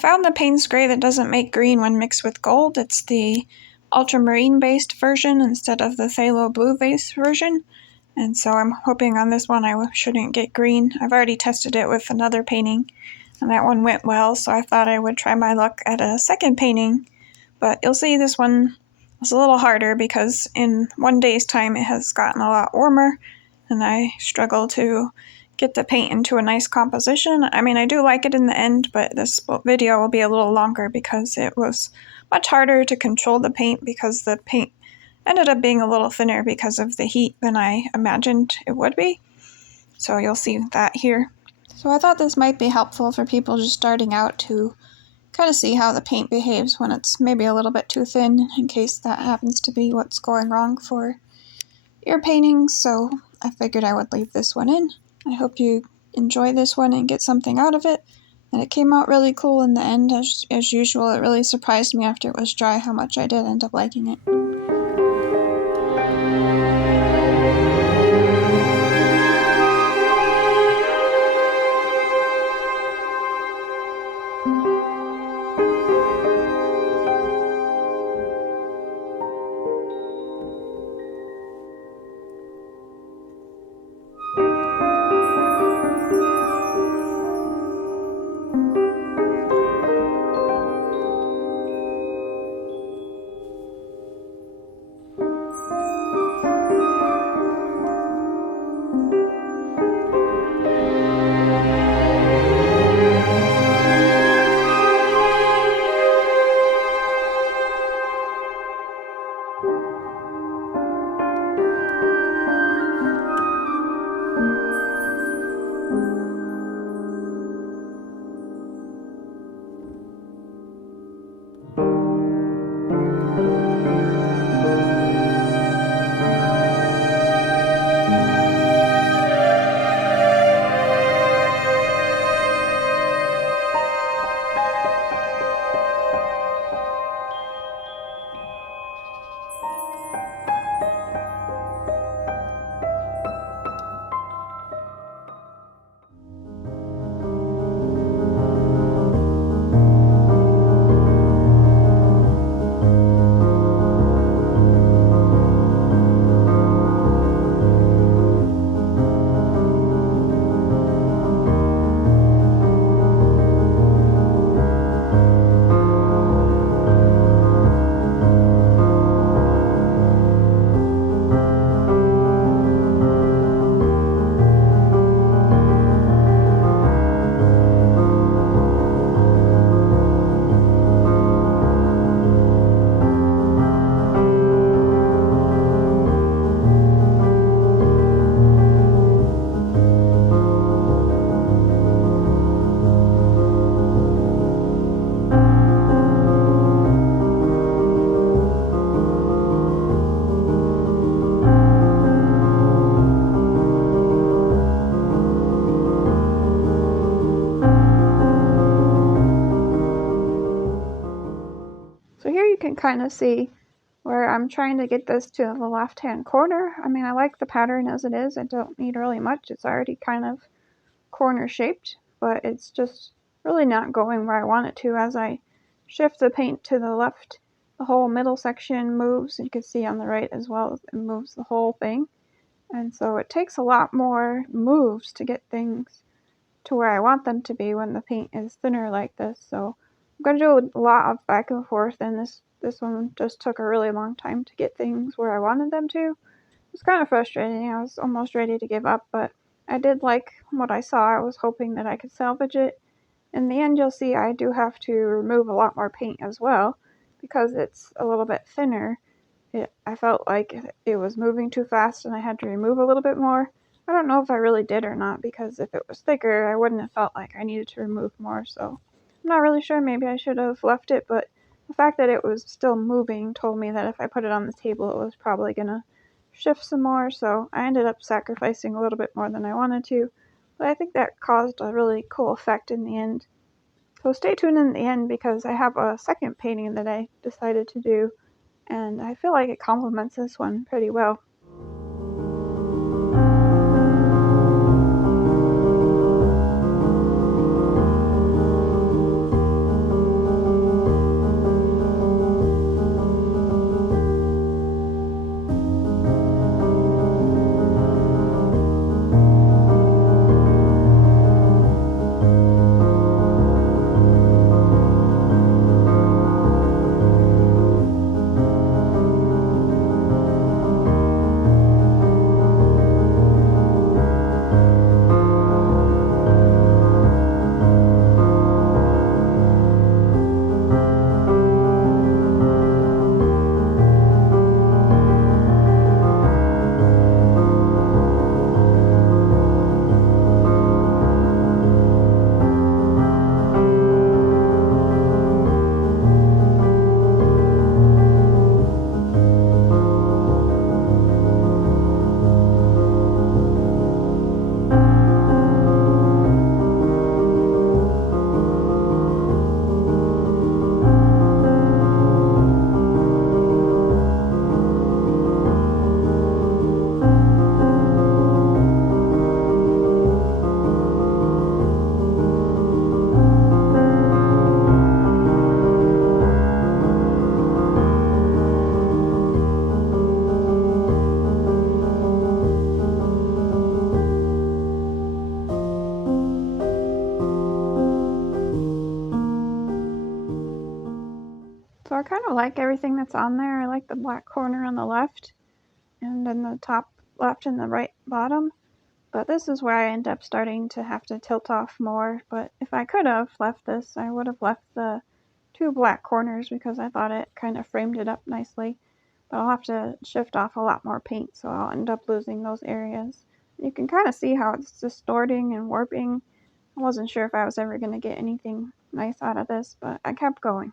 found the Payne's Gray that doesn't make green when mixed with gold. It's the ultramarine based version instead of the phthalo blue based version. And so I'm hoping on this one I shouldn't get green. I've already tested it with another painting and that one went well, so I thought I would try my luck at a second painting. But you'll see this one was a little harder because in one day's time it has gotten a lot warmer and I struggle to get the paint into a nice composition. I mean, I do like it in the end, but this video will be a little longer because it was much harder to control the paint because the paint ended up being a little thinner because of the heat than I imagined it would be. So you'll see that here. So I thought this might be helpful for people just starting out to kind of see how the paint behaves when it's maybe a little bit too thin, in case that happens to be what's going wrong for your paintings. So I figured I would leave this one in. I hope you enjoy this one and get something out of it. And it came out really cool in the end. As usual, it really surprised me after it was dry how much I did end up liking it. So here you can kind of see where I'm trying to get this to the left-hand corner. I mean, I like the pattern as it is. I don't need really much. It's already kind of corner shaped, but it's just really not going where I want it to. As I shift the paint to the left, the whole middle section moves. You can see on the right as well, it moves the whole thing. And so it takes a lot more moves to get things to where I want them to be when the paint is thinner like this. So I'm going to do a lot of back and forth, and this one just took a really long time to get things where I wanted them to. It was kind of frustrating. I was almost ready to give up, but I did like what I saw. I was hoping that I could salvage it. In the end, you'll see I do have to remove a lot more paint as well because it's a little bit thinner. I felt like it was moving too fast and I had to remove a little bit more. I don't know if I really did or not, because if it was thicker, I wouldn't have felt like I needed to remove more. So I'm not really sure. Maybe I should have left it, but the fact that it was still moving told me that if I put it on the table, it was probably going to shift some more. So I ended up sacrificing a little bit more than I wanted to, but I think that caused a really cool effect in the end. So stay tuned in the end, because I have a second painting that I decided to do, and I feel like it complements this one pretty well. like everything that's on there. I like the black corner on the left and then the top left and the right bottom. But this is where I end up starting to have to tilt off more. But if I could have left this, I would have left the two black corners because I thought it kind of framed it up nicely. But I'll have to shift off a lot more paint, so I'll end up losing those areas. You can kind of see how it's distorting and warping. I wasn't sure if I was ever going to get anything nice out of this, but I kept going.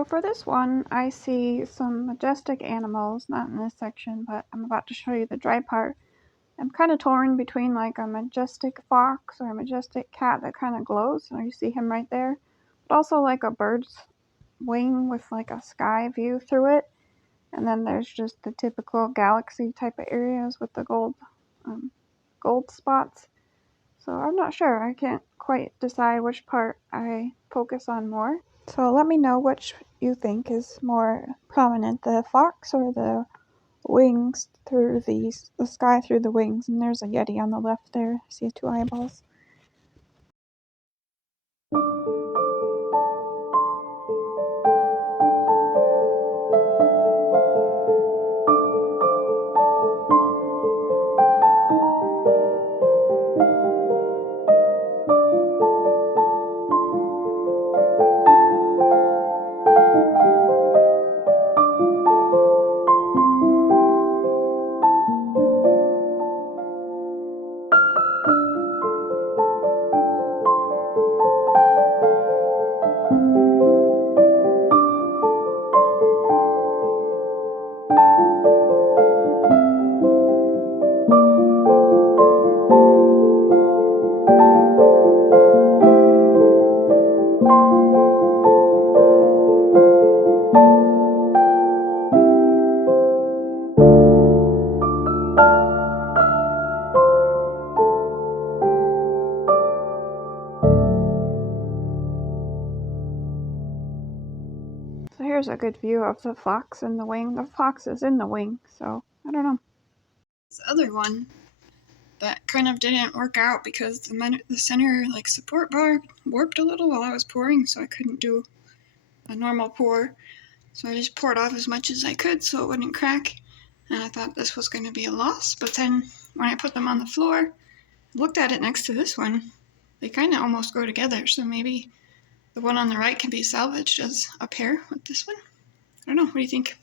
So for this one, I see some majestic animals, not in this section, but I'm about to show you the dry part. I'm kind of torn between like a majestic fox or a majestic cat that kind of glows, or you see him right there, but also like a bird's wing with like a sky view through it. And then there's just the typical galaxy type of areas with the gold spots. So I'm not sure. I can't quite decide which part I focus on more. So let me know which you think is more prominent, the fox or the wings through the sky through the wings. And there's a yeti on the left there. See two eyeballs. So here's a good view of the fox in the wing. The fox is in the wing, so I don't know. This other one that kind of didn't work out because the center like support bar warped a little while I was pouring, so I couldn't do a normal pour. So I just poured off as much as I could so it wouldn't crack. And I thought this was going to be a loss, but then when I put them on the floor, looked at it next to this one, they kind of almost go together. So maybe the one on the right can be salvaged as a pair with this one. I don't know. What do you think?